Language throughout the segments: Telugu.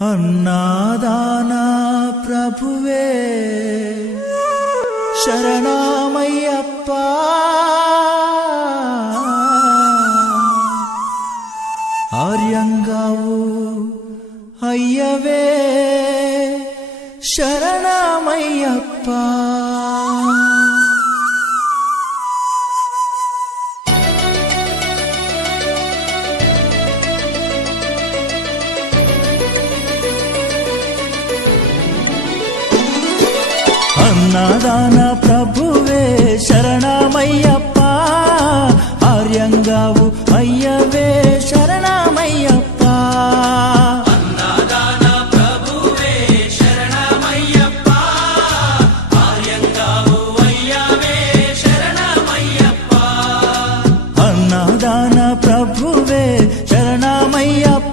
అన్నాదానా ప్రభువే శరణమయ్యప్ప, ఆర్యంగావు అయ్యవే శరణమయ్యప్ప. అన్నదాన ప్రభువే శరణమయ్యప్ప, ఆర్యంగావు అయ్యవే శరణమయ్యప్ప. అన్నదాన ప్రభువే శరణమయ్యప్ప,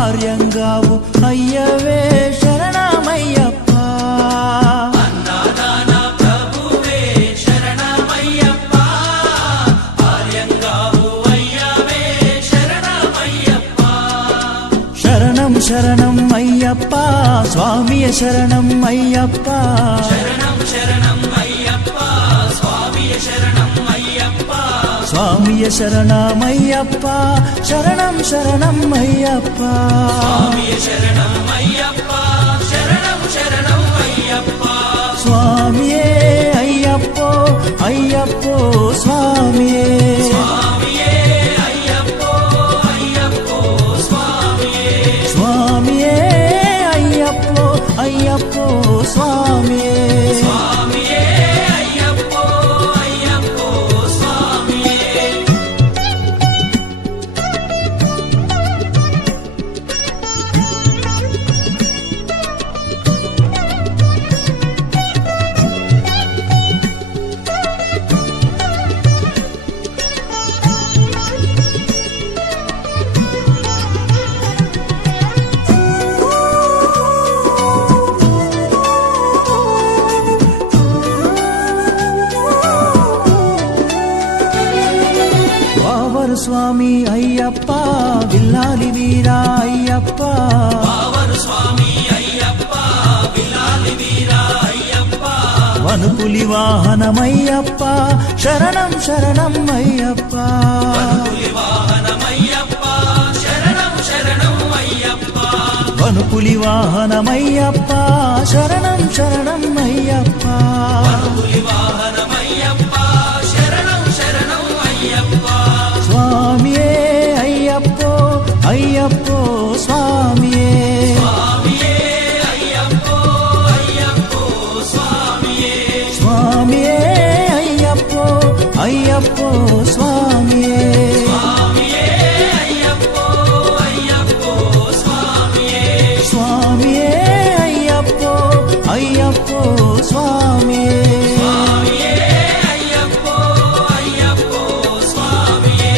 ఆర్యంగావు అయ్యవే శరణమయ్యప్ప. అన్నదాన ప్రభువే శరణమయ్యప్ప, ఆర్యంగావు అయ్యవే శరణమయ్యప్ప. శరణం అయ్యప్ప, స్వామియ శరణం అయ్యప్ప. శరణం శరణం అయ్యప్ప, స్వామియ శరణం అయ్యప్ప. స్వామియ శరణమయ్యప్ప, శరణం శరణం అయ్యప్ప. స్వామియ శరణం అయ్యప్ప, శరణం శరణం అయ్యప్ప. స్వామియే అయ్యప్పో అయ్యప్పో స్వామియే. స్వామియే అయ్యప్పో అయ్యప్పో స్వామియే. స్వామియే అయ్యప్పో అయ్యప్పో స్వామియే. స్వామియే అయ్యప్పో అయ్యప్పో స్వామియే. వావరు స్వామి అయ్యప్ప, విల్లాలి వీరా అయ్యప్ప. పావరు స్వామి అయ్యప్ప, విలాలి వీరా అయ్యప్ప. వనుపులి వాహనమయ్యప్ప, శరణం శరణం అయ్యప్ప. పులి వాహనమయ్యప్ప, శరణం శరణం అయ్యప్ప. వనుపులి వాహనమయ్యప్ప, శరణం శరణం అయ్యప్ప. పులి వాహనమయ్యప్ప, శరణం శరణం అయ్యప్ప. స్వామియే అయ్యప్పో అయ్యప్పో స్వామియే. స్వామియే అయ్యప్పో అయ్యప్పో స్వామియే. స్వామియే అయ్యప్పో అయ్యప్పో స్వామియే. స్వామియే అయ్యప్పో అయ్యప్పో స్వామియే. స్వామియే అయ్యప్పో అయ్యప్పో స్వామియే. స్వామియే అయ్యప్పో అయ్యప్పో స్వామియే.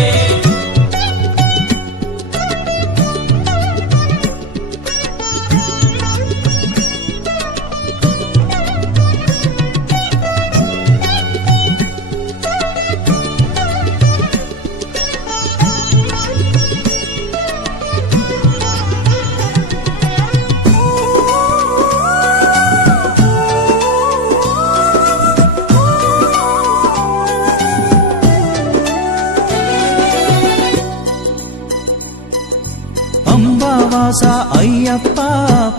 అంబావాస అయ్యప్ప,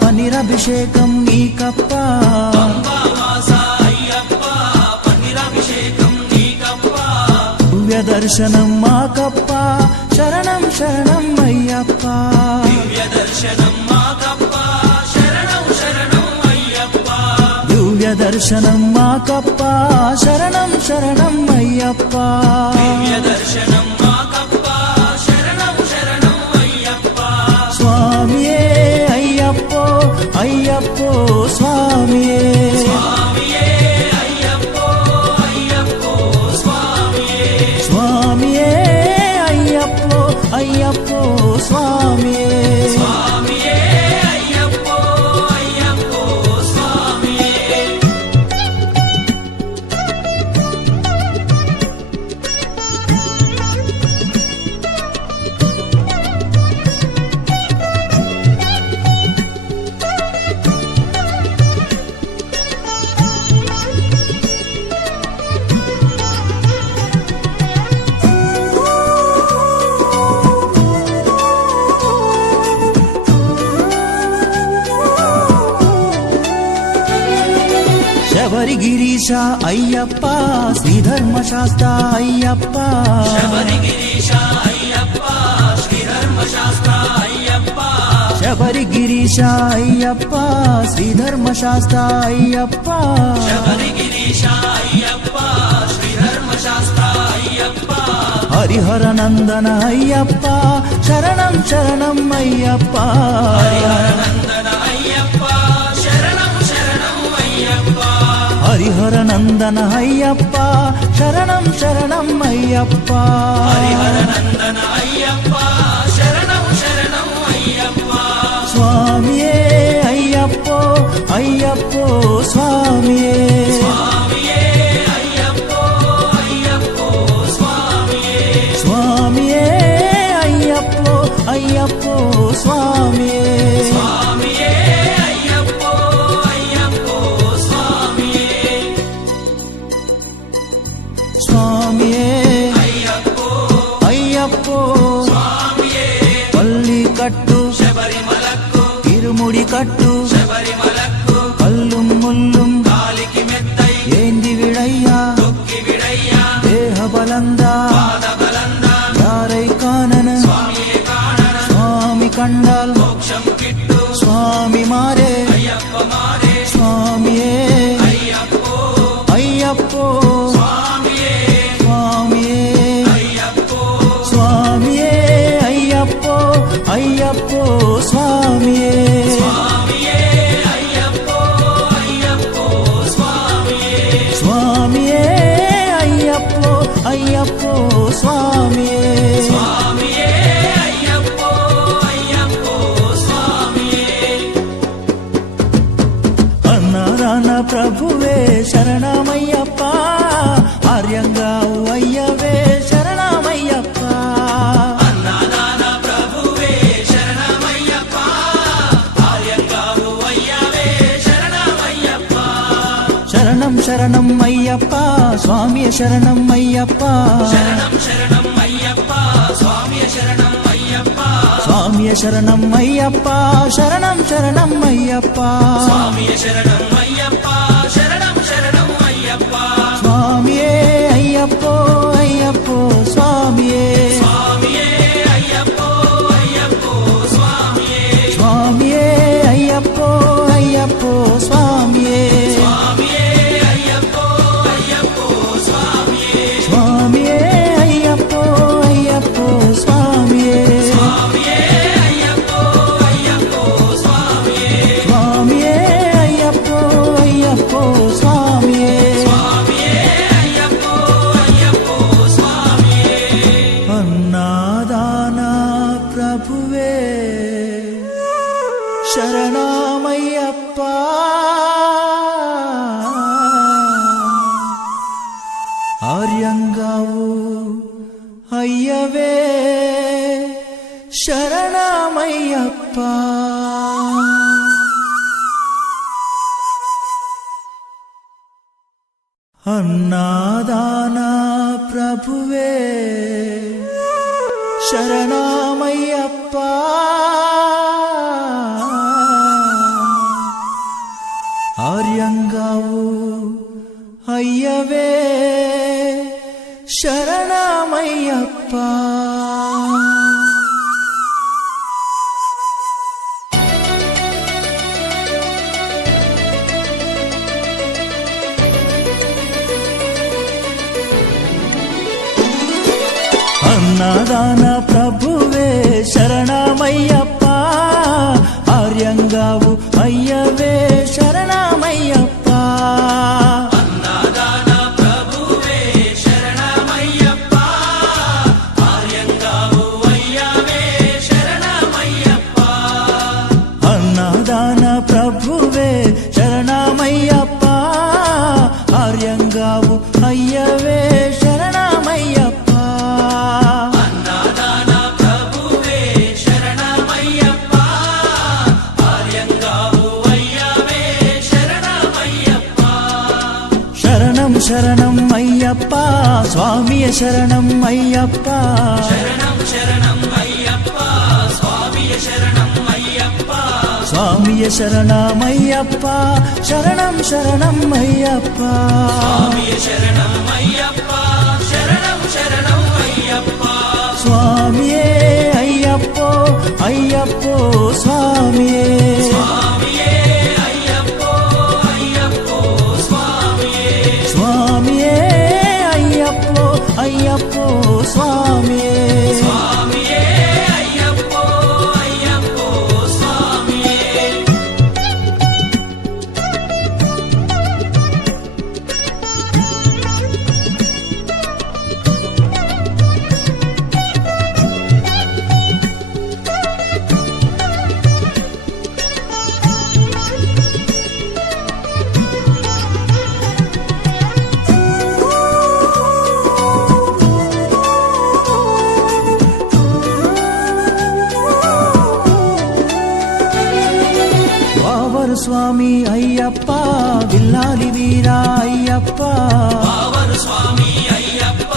పనిరభిషేకం నీకప్ప. అంబావాస అయ్యప్ప, పన్నీరాభిషేకం నీకప్ప. దివ్య దర్శనం మాకప్ప, శరణం శరణం అయ్యప్ప. దివ్య దర్శనం మాకప్ప, శరణం శరణం అయ్యప్ప. దివ్య దర్శనం మాకప్ప, శరణం శరణం అయ్యప్ప. దివ్య దర్శనం మాకప్ప, శరణం శరణం అయ్యప్ప. స్వామియే అయ్యప్పో అయ్యప్పో స్వామియే. స్వామియే అయ్యప్పో అయ్యప్పో స్వామియే. స్వామియే అయ్యప్పో అయ్యప్పో స్వామియే. స్వామియే అయ్యప్పో అయ్యప్పో స్వామియే. శబరిగిరీశ అయ్యప్ప శ్రీధర్మశాస్త్ర అయ్యప్ప శబరిగిరీశ అయ్యప్ప శ్రీధర్మశాస్త్ర అయ్యప్ప శబరిగిరీశ అయ్యప్ప శ్రీధర్మశాస్త్ర అయ్యప్ప శబరిగిరీశ అయ్యప్ప శ్రీధర్మశాస్త్ర అయ్యప్ప హరిహర నందన అయ్యప్ప శరణం శరణం అయ్యప్ప హరిహరనందన అయ్యప్ప శరణం శరణం అయ్యప్ప హరిహర నందన అయ్యప్ప శరణం శరణం అయ్యప్ప హరిహరనందన అయ్యప్ప శరణం శరణం అయ్యప్ప స్వామియే అయ్యప్పో అయ్యప్పో స్వామియే స్వామియే అయ్యప్పో అయ్యప్పో స్వామియే స్వామియే అయ్యప్పో అయ్యప్పో స్వామియే స్వామియే అయ్యప్పో అయ్యప్పో స్వామియే స్వామియే అయ్యప్పో అయ్యప్పో స్వామియే పల్లి కట్టు శబరిమలకు ఇరుముడి కట్టు శబరిమలకు కల్లుం ముల్లుం కాలికి మెత్తై ఏంది విడయ్యా తొక్కి విడయ్యా దేహ బలందా పాద బలందా యారై కానన స్వామియే కాణన స్వామి కండాల్ మోక్షం కిట్టు స్వామి మారే అయ్యప్ప మారే స్వామియే అయ్యప్పో అయ్యప్పో స్వామియే స్వామియే అయ్యప్పో స్వామియే అయ్యప్పో అయ్యప్పో స్వామియే స్వామియే అయ్యప్పో అయ్యప్పో స్వామియే స్వామియే అయ్యప్పో అయ్యప్పో స్వామియే స్వామియే అయ్యప్పో అయ్యప్పో స్వామియే అన్నారాన ప్రభువే శరణమయ్యప్ప ఆర్యంగా అయ్యవే శరణమయ్యప్ప అన్నదాన ప్రభువే శరణమయ్యప్ప ఆర్యంగావు అయ్యవే శరణమయ్యప్ప శరణం శరణం అయ్యప్ప స్వామి శరణం అయ్యప్ప శరణం శరణం అయ్యప్ప స్వామి శరణం అయ్యప్ప స్వామి శరణం అయ్యప్ప శరణం శరణం అయ్యప్ప స్వామి శరణం అయ్యప్ప శరణం శరణం అయ్యప్ప స్వామియే అయ్యప్పో అయ్యప్పో స్వామియే స్వామియే అయ్యప్పో అయ్యప్పో స్వామియే స్వామియే అయ్యప్పో అయ్యప్పో స్వామియే స్వామియే అయ్యప్పో అయ్యప్పో స్వామియే స్వామియే అయ్యప్పో అయ్యప్పో స్వామియే స్వామియే అయ్యప్పో అయ్యప్పో స్వామియే స్వామియే అయ్యప్పో అయ్యప్పో స్వామియే స్వామియే అయ్యప్పో అయ్యప్పో స్వామియే అన్నాదాన ప్రభువే శరణమయ్యప్ప ఆర్యంగావు అయ్యవే శరణమయ్యప్ప అన్నాదాన ప్రభువే శరణమయ్యప్ప ఆర్యంగావు అయ్యవే శరణమయ్యప్ప అన్నదాన ప్రభువే శరణమయ్యప్ప ఆర్యంగావు అయ్యవే శరణమయ్యప్ప అన్నదాన ప్రభువే శరణమయ్యప్ప ఆర్యంగావు అయ్యవే శరణమయ్యప్ప అన్నదాన ప్రభువే శరణమయ్యప్ప ఆర్యంగావు అయ్యవే శరణమయ్యప్ప అన్నదాన ప్రభువే శరణమయ్యప్ప ఆర్యంగావు అయ్యవే శరణమయ్యప్ప శరణం శరణం అయ్యప్ప స్వామియ శరణం అయ్యప్ప శరణం శరణం అయ్యప్ప స్వామియ శరణం అయ్యప్ప స్వామియే శరణమయ్యప్ప శరణం శరణం అయ్యప్ప స్వామియే శరణం అయ్యప్ప శరణం శరణం అయ్యప్ప స్వామియే అయ్యప్పో అయ్యప్పో స్వామియే స్వామియే అయ్యప్పో అయ్యప్పో స్వామియే స్వామియే అయ్యప్పో అయ్యప్పో స్వామియే స్వామియే అయ్యప్పో అయ్యప్పో స్వామియే వావరు స్వామి అయ్యప్ప విల్లాలి వీరా అయ్యప్ప పావను స్వామి అయ్యప్ప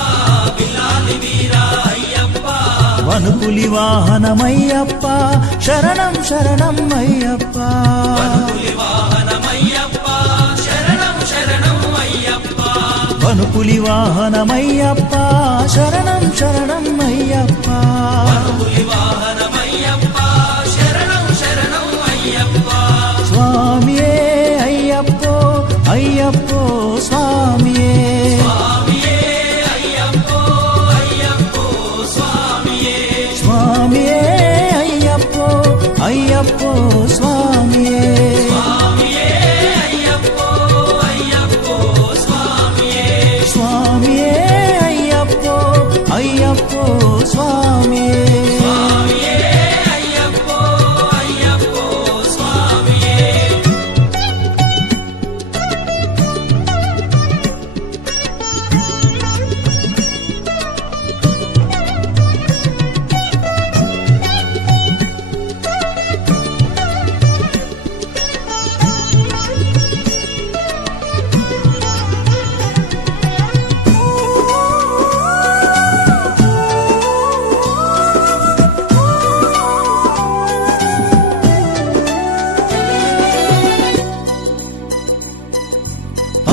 బిల్లాలి వీరా అయ్యప్ప వనుపులి వాహనమయ్యప్ప శరణం శరణం అయ్యప్ప పులి వాహనమయ్యప్ప శరణం శరణం అయ్యప్ప వనుపులి వాహనమయ్యప్ప శరణం శరణం అయ్యప్ప పులి వాహనమయ్యప్ప శరణం శరణం అయ్యప్ప స్వామియే అయ్యప్పో అయ్యప్పో స్వామియే స్వామియే అయ్యప్పో అయ్యప్పో స్వామియే స్వామియే అయ్యప్పో అయ్యప్పో స్వామియే స్వామియే అయ్యప్పో అయ్యప్పో స్వామియే స్వామియే అయ్యప్పో అయ్యప్పో స్వామియే స్వామియే అయ్యప్పో అయ్యప్పో స్వామియే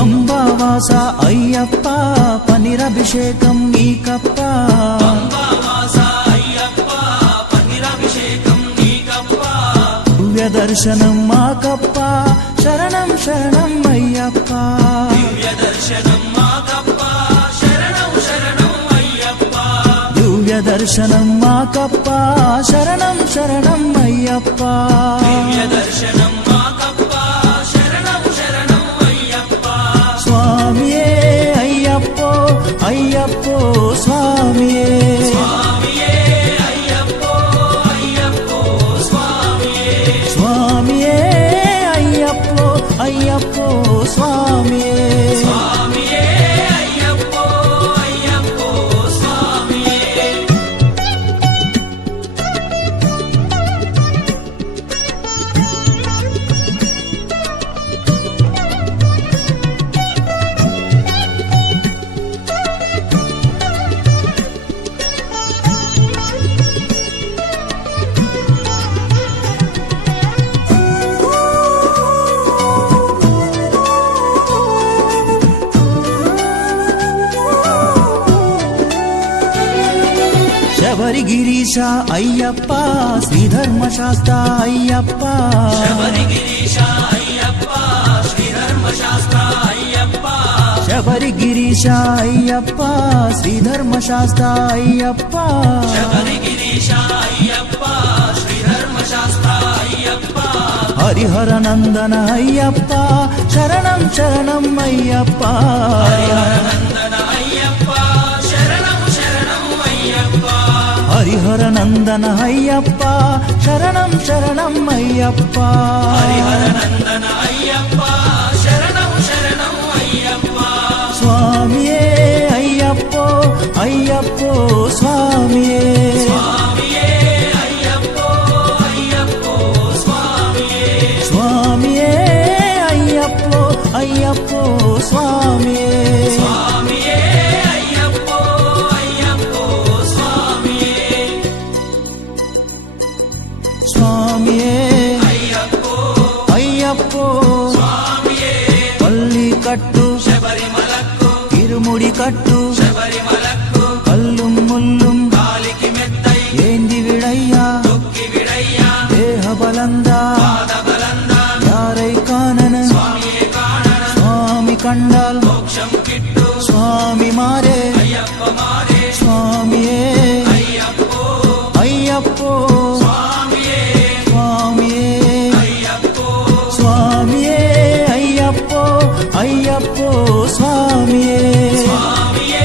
అంబావాస అయ్యప్ప పనిరభిషేకం నీకప్ప అంబావాస అయ్యప్ప పన్నీరాభిషేకం నీకప్ప దివ్య దర్శనం మాకప్ప శరణం శరణం అయ్యప్ప దివ్య దర్శనం మాకప్ప శరణం శరణం అయ్యప్ప దివ్య దర్శనం మాకప్ప శరణం శరణం అయ్యప్ప దివ్య దర్శనం మాకప్ప శరణం శరణం అయ్యప్ప స్వామియే అయ్యప్పో అయ్యప్పో స్వామియే స్వామియే అయ్యప్పో అయ్యప్పో స్వామియే స్వామియే అయ్యప్పో అయ్యప్పో స్వామియే స్వామియే అయ్యప్పో అయ్యప్పో స్వామియే శబరిగిరీశ అయ్యప్ప శ్రీధర్మశాస్త్ర అయ్యప్ప శబరిగిరీశ అయ్యప్ప శ్రీధర్మశాస్త్ర అయ్యప్ప శబరిగిరీశ అయ్యప్ప శ్రీధర్మశాస్త్ర అయ్యప్ప శబరిగిరీశ అయ్యప్ప శ్రీధర్మశాస్త్ర అయ్యప్ప హరిహర నందన అయ్యప్ప శరణం శరణం అయ్యప్ప హరిహరనందన అయ్యప్ప శరణం శరణం అయ్యప్ప హరిహర నందన అయ్యప్ప శరణం శరణం అయ్యప్ప హరిహరనందన అయ్యప్ప శరణం శరణం అయ్యప్ప స్వామియే అయ్యప్పో అయ్యప్పో స్వామియే స్వామియే అయ్యప్పో అయ్యప్పో స్వామియే స్వామియే అయ్యప్పో అయ్యప్పో స్వామియే స్వామియే అయ్యప్పో అయ్యప్పో స్వామియే స్వామియే అయ్యప్ప కట్టు శబరిమలక్కు కల్లుం ముల్లుం కాలికి మెత్తై ఏంది విడయ్యా తొక్కి విడయ్యా దేహ బలందా పాద బలందా యారై కానన స్వామియే కాణన స్వామి కండాల్ మోక్షం కిట్టు స్వామి మారే అయ్యప్ప మారే స్వామియే అయ్యప్పో అయ్యప్పో స్వామియే స్వామియే అయ్యప్పో స్వామియే అయ్యప్పో అయ్యప్పో స్వామియే స్వామియే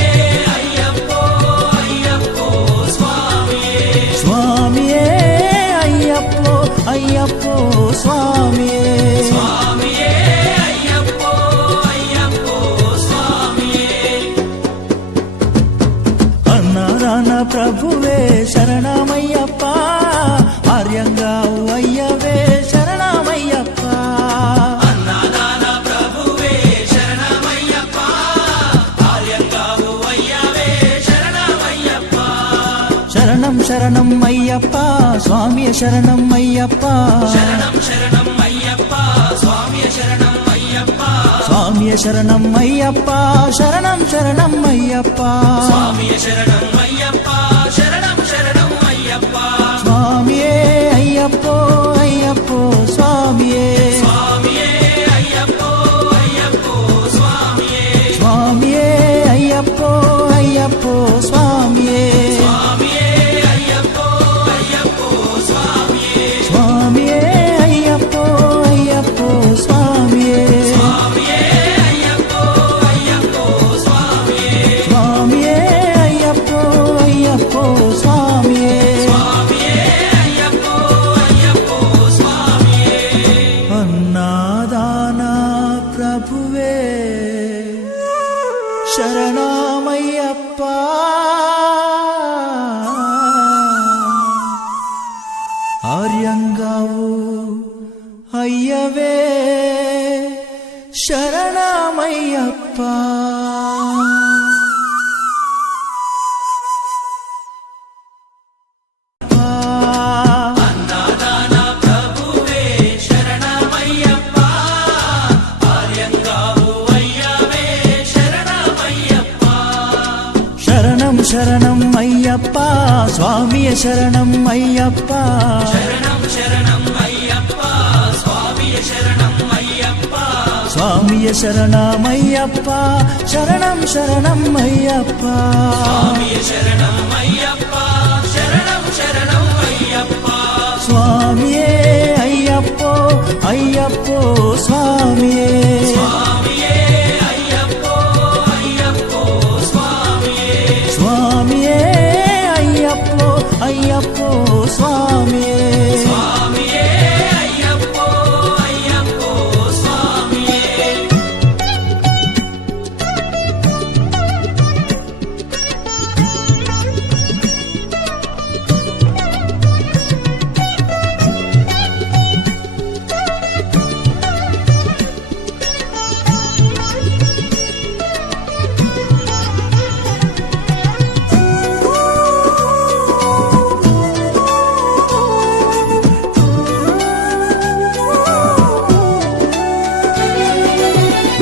అయ్యప్పో అయ్యప్పో స్వామియే స్వామియే అయ్యప్పో అయ్యప్పో స్వామియే స్వామియే అయ్యప్పో అయ్యప్పో స్వామియే అన్నారాన ప్రభువే శరణమయ్యప్ప ఆర్యంగావు అయ్యవే శరణమయ్యప్ప అన్నదాన ప్రభువే శరణమయ్యప్ప ఆర్యంగావు అయ్యవే శరణమయ్యప్ప శరణం శరణం అయ్యప్ప స్వామి శరణం అయ్యప్ప శరణం శరణం అయ్యప్ప స్వామియ శరణం అయ్యప్ప స్వామి శరణం అయ్యప్ప శరణం శరణం అయ్యప్ప స్వామియ శరణం అయ్యప్ప శరణం శరణం అయ్యప్ప స్వామియే అయ్యప్పో అయ్యప్పో స్వామియే స్వామియే అయ్యప్పో అయ్యప్పో స్వామియే స్వామియే అయ్యప్పో అయ్యప్పో స్వామియే స్వామియే అయ్యప్పో అయ్యప్పో స్వామియే స్వామియే అయ్యప్పో అయ్యప్పో స్వామియే స్వామియే అయ్యప్పో అయ్యప్పో స్వామియే స్వామియే అయ్యప్పో అయ్యప్పో స్వామియే స్వామియే అయ్యప్పో అయ్యప్పో స్వామియే అన్నాదాన ప్రభువే శరణమయ్యప్ప ఆర్యంగావు అయ్యవే శరణమయ్యప్ప అన్నదాన ప్రభువే శరణమయ్యప్ప ఆర్యంగావు అయ్యవే శరణమయ్యప్ప శరణం శరణం అయ్యప్ప స్వామియ శరణం అయ్యప్ప శరణం శరణం అయ్యప్ప స్వామియ శరణం అయ్యప్ప స్వామియ శరణమయ్యప్ప శరణం శరణం అయ్యప్ప స్వామియ శరణం అయ్యప్ప శరణం శరణం అయ్యప్ప స్వామియే అయ్యప్పో అయ్యప్పో స్వామియే స్వామియే అయ్యప్పో అయ్యప్పో స్వామియే స్వామియే అయ్యప్పో అయ్యప్పో స్వామియే స్వామియే అయ్యప్పో అయ్యప్పో స్వామియే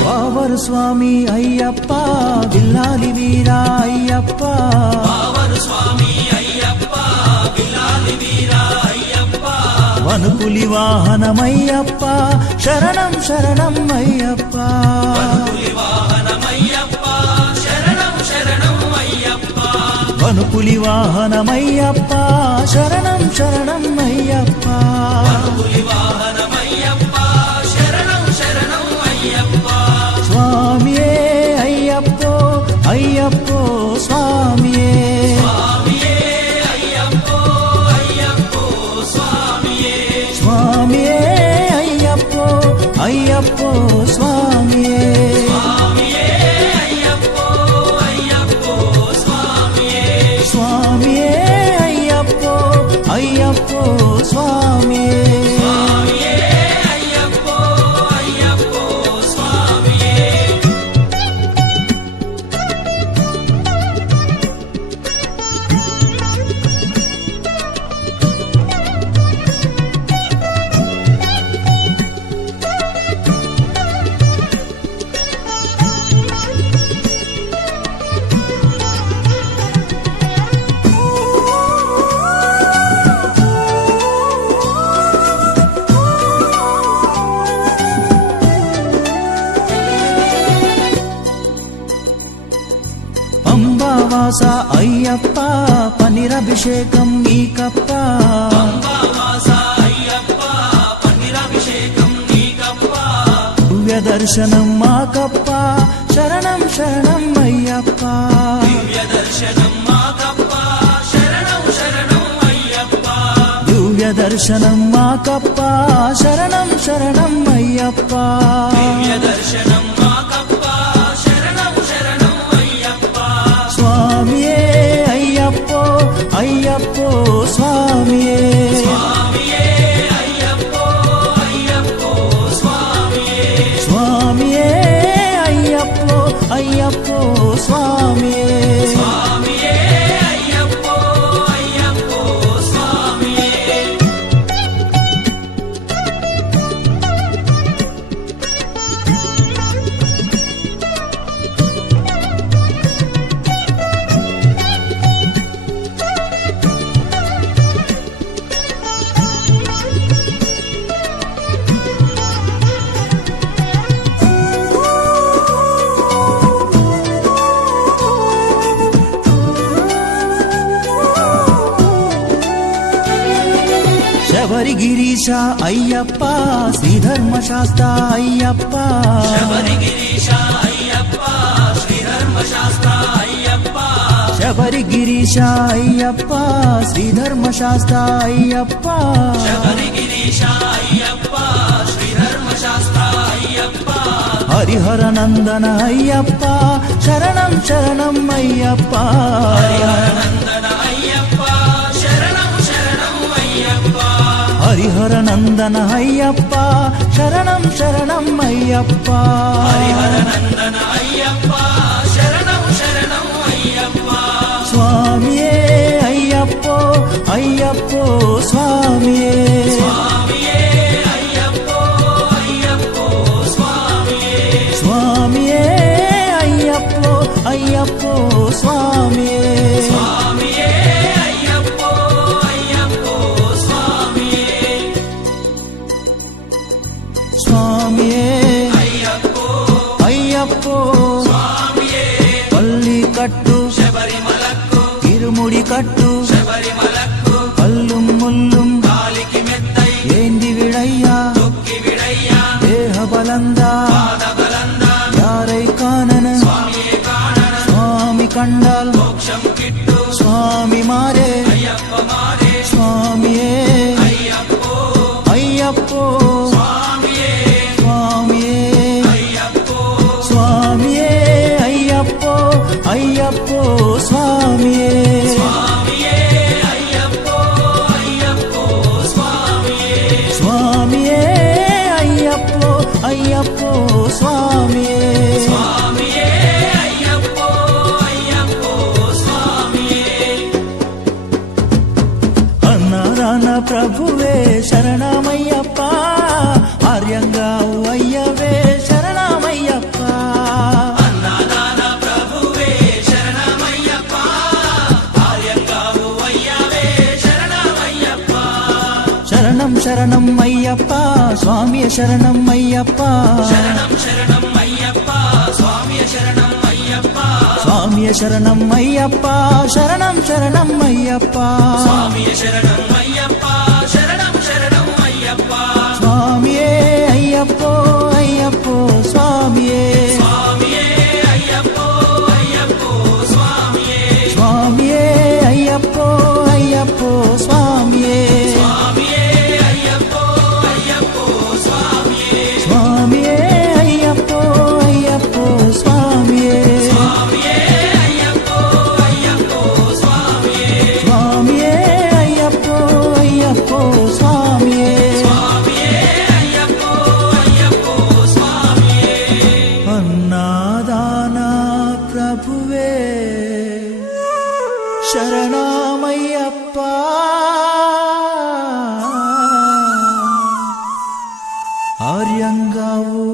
వావరు స్వామి అయ్యప్ప విల్లాలి వీరా అయ్యప్ప పావరు స్వామి అయ్యప్ప విలాలి వీరా అయ్యప్ప వనుపులి వాహనమయ్యప్ప శరణం శరణం అయ్యప్ప పులి వాహనమయ్యప్ప శరణం శరణం అయ్యప్ప వనుపులి వాహనమయ్యప్ప శరణం శరణం అయ్యప్ప పులి వాహనమయ్యప్ప శరణం శరణం అయ్యప్ప స్వామియే అయ్యప్పో అయ్యప్పో స్వామియే స్వామియే అయ్యప్పో అయ్యప్పో స్వామియే స్వామియే అయ్యప్పో అయ్యప్పో స్వామియే స్వామియే అయ్యప్పో అయ్యప్పో స్వామియే స్వామియే అయ్యప్పో అయ్యప్పో స్వామియే వాస అయ్యప్ప పనిరభిషేకం నీకప్ప పంబావాస అయ్యప్ప పన్నీరాభిషేకం నీకప్ప దివ్య దర్శనం మాకప్ప శరణం శరణం అయ్యప్ప దివ్య దర్శనం మాకప్ప శరణం శరణం అయ్యప్ప దివ్య దర్శనం మాకప్ప శరణం శరణం అయ్యప్ప దివ్య దర్శనం మాకప్ప శరణం శరణం అయ్యప్ప స్వామియే అయ్యప్పో అయ్యప్పో స్వామియే స్వామియే అయ్యప్పో అయ్యప్పో స్వామియే స్వామియే అయ్యప్పో అయ్యప్పో స్వామియే స్వామియే అయ్యప్పో అయ్యప్పో స్వామియే శబరిగిరీశ అయ్యప్ప శ్రీధర్మశాస్త్ర అయ్యప్ప శబరిగిరీశ అయ్యప్ప శ్రీధర్మశాస్త్ర అయ్యప్ప శబరిగిరీశ అయ్యప్ప శ్రీధర్మశాస్త్ర అయ్యప్ప శబరిగిరీశ అయ్యప్ప శ్రీధర్మశాస్త్ర అయ్యప్ప హరిహర నందన అయ్యప్ప శరణం శరణం అయ్యప్ప నందన అయ్యప్ప శరణం శరణం అయ్యప్ప హరిహర నందన అయ్యప్ప శరణం శరణం అయ్యప్ప హరిహర నందన అయ్యప్ప శరణం శరణం అయ్యప్ప స్వామియే అయ్యప్పో అయ్యప్పో స్వామియే స్వామియే అయ్యప్పో అయ్యప్పో స్వామియే స్వామియే అయ్యప్పో అయ్యప్పో స్వామియే స్వామియే అయ్యప్పో అయ్యప్పో స్వామియే స్వామియే అయ్యప్పో అయ్యప్పో స్వామియే పల్లి కట్టు శబరిమలకు ఇరుముడి కట్టు శబరిమలకు కల్లుం ముల్లుం కాలికి మెత్తై ఏంది విడయ్యా తొక్కి విడయ్యా దేహ బలందా పాదబలందా యారై కానన స్వామియే కాణన స్వామి కండాల్ మోక్షం కిట్టు స్వామి మారే అయ్యప్ప మారే స్వామియే అయ్యప్పో అయ్యప్పో స్వామియే స్వామియే అయ్యప్పో స్వామియే అయ్యప్పో అయ్యప్పో స్వామియే స్వామియే అయ్యప్పో అయ్యప్పో స్వామియే స్వామియే అయ్యప్పో అయ్యప్పో స్వామియే స్వామియే అయ్యప్పో అయ్యప్పో స్వామియే అన్నారాన ప్రభువే శరణమయ్యప్ప ఆర్యంగా అయ్యవే శరణమయ్యప్ప అన్నదాన ప్రభువే శరణమయ్యప్ప ఆర్యంగావు అయ్యవే శరణమయ్యప్ప శరణం శరణం అయ్యప్ప స్వామియ శరణం అయ్యప్ప శరణం శరణం అయ్యప్ప స్వామియ శరణం అయ్యప్ప స్వామియ శరణం అయ్యప్ప శరణం శరణం అయ్యప్ప స్వామియ శరణం అయ్యప్ప శరణం శరణం అయ్యప్ప స్వామియే అయ్యప్పో అయ్యప్పో స్వామియే స్వామియే అయ్యప్పో అయ్యప్పో స్వామియే స్వామియే అయ్యప్పో అయ్యప్పో స్వామియే స్వామియే అయ్యప్పో అయ్యప్పో స్వామియే స్వామియే అయ్యప్పో అయ్యప్పో స్వామియే స్వామియే అయ్యప్పో అయ్యప్పో స్వామియే స్వామియే అయ్యప్పో అయ్యప్పో స్వామియే స్వామియే అయ్యప్పో అయ్యప్పో స్వామియే అన్నాదాన ప్రభువే శరణమయ్యప్ప ఆర్యంగావు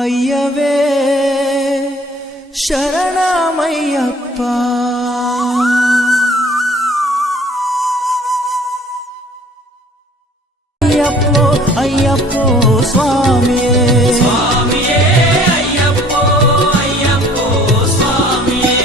అయ్యవే శరణమయ్యప్ప అయ్యప్పో అయ్యప్పో స్వామియే స్వామియే అయ్యప్పో అయ్యప్పో స్వామియే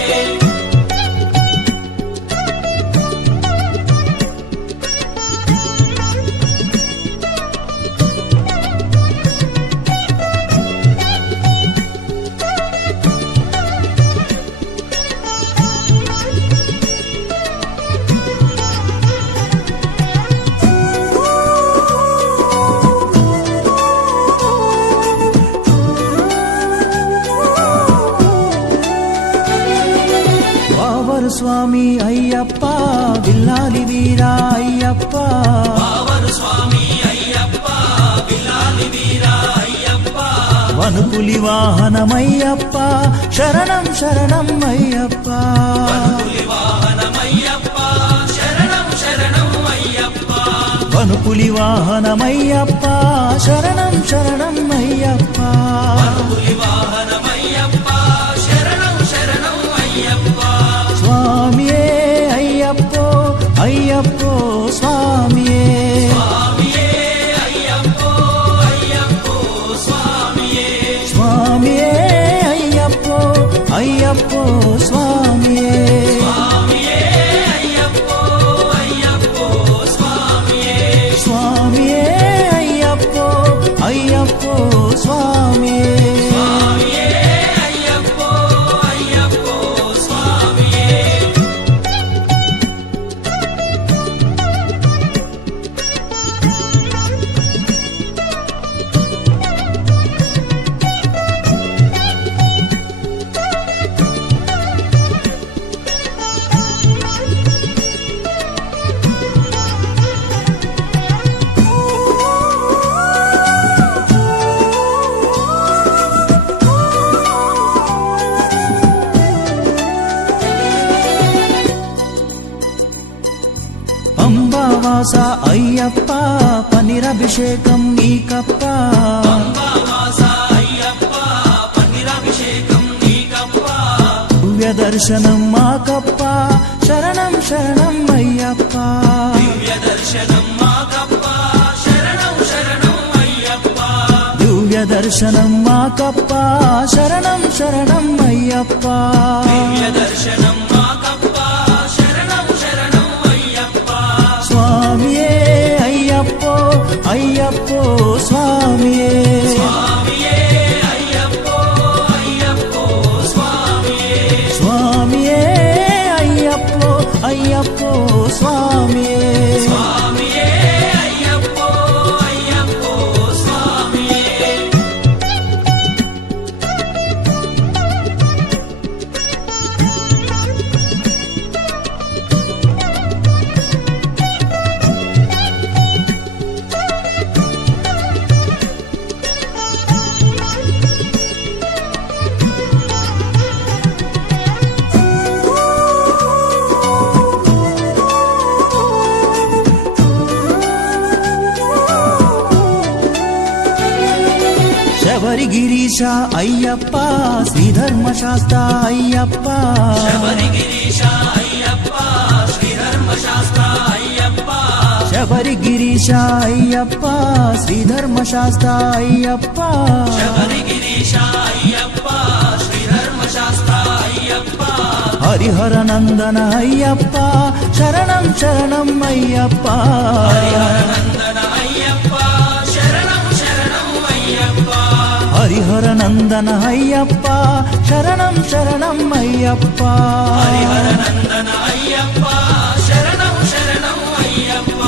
స్వామి అయ్యప్ప విల్లాలి వీరా అయ్యప్ప కావరు స్వామి అయ్యప్ప విల్లాలి వీరా అయ్యప్ప వనుపులి వాహనమయ్యప్ప శరణం శరణం అయ్యప్ప పులి వాహనమయ్యప్ప శరణం శరణం అయ్యప్ప వనుపులి వాహనమయ్యప్ప శరణం శరణం అయ్యప్ప పులి వాహనమయ్యప్ప శరణం శరణం అయ్యప్ప స్వామియే అయ్యప్పో అయ్యప్పో స్వామియే స్వామియే అయ్యప్పో అయ్యప్పో స్వామియే స్వామియే అయ్యప్పో అయ్యప్పో స్వామియే స్వామియే అయ్యప్పో అయ్యప్పో స్వామియే స్వామియే అయ్యప్పో అయ్యప్పో స్వామియే స్వామియే అయ్యప్పో అయ్యప్పో స్వామియే పంబావాస అయ్యప్ప పనిరభిషేకం నీకప్ప అంబావాస అయ్యప్ప పన్నీరాభిషేకం నీకప్ప దివ్య దర్శనం మాకప్ప శరణం శరణం అయ్యప్ప దివ్య దర్శనం మాకప్ప శరణం శరణం అయ్యప్ప దివ్య దర్శనం మాకప్ప శరణం శరణం అయ్యప్ప దివ్య దర్శనం మాకప్ప శరణం శరణం అయ్యప్ప స్వామియే అయ్యప్పో అయ్యప్పో స్వామియే స్వామియే అయ్యప్పో అయ్యప్పో స్వామియే స్వామియే అయ్యప్పో అయ్యప్పో స్వామియే స్వామియే అయ్యప్పో అయ్యప్పో స్వామియే శబరిగిరీశ అయ్యప్ప శ్రీధర్మశాస్త్ర అయ్యప్ప శబరిగిరీశ అయ్యప్ప శ్రీధర్మశాస్త్ర అయ్యప్ప శబరిగిరీశ అయ్యప్ప శ్రీధర్మశాస్త్ర అయ్యప్ప శబరిగిరీశ అయ్యప్ప శ్రీధర్మశాస్త్ర అయ్యప్ప హరిహర నందన అయ్యప్ప శరణం శరణం అయ్యప్ప నందన అయ్యప్ప శరణం శరణం అయ్యప్ప హరిహర నందన అయ్యప్ప శరణం శరణం అయ్యప్ప నందన అయ్యప్ప శరణం శరణం అయ్యప్ప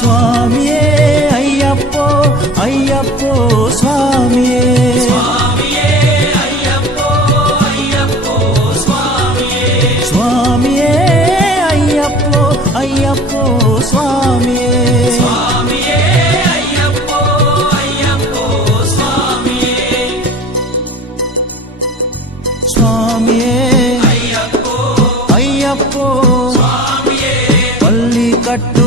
స్వామియే అయ్యప్పో అయ్యప్పో స్వామియే స్వామియే అయ్యప్పో అయ్యప్పో స్వామియే స్వామియే అయ్యప్పో అయ్యప్పో స్వామియే స్వామియే అయ్యప్పో అయ్యప్పో స్వామియే స్వామియే అయ్యప్పో అయ్యప్పో స్వామియే పల్లి కట్టు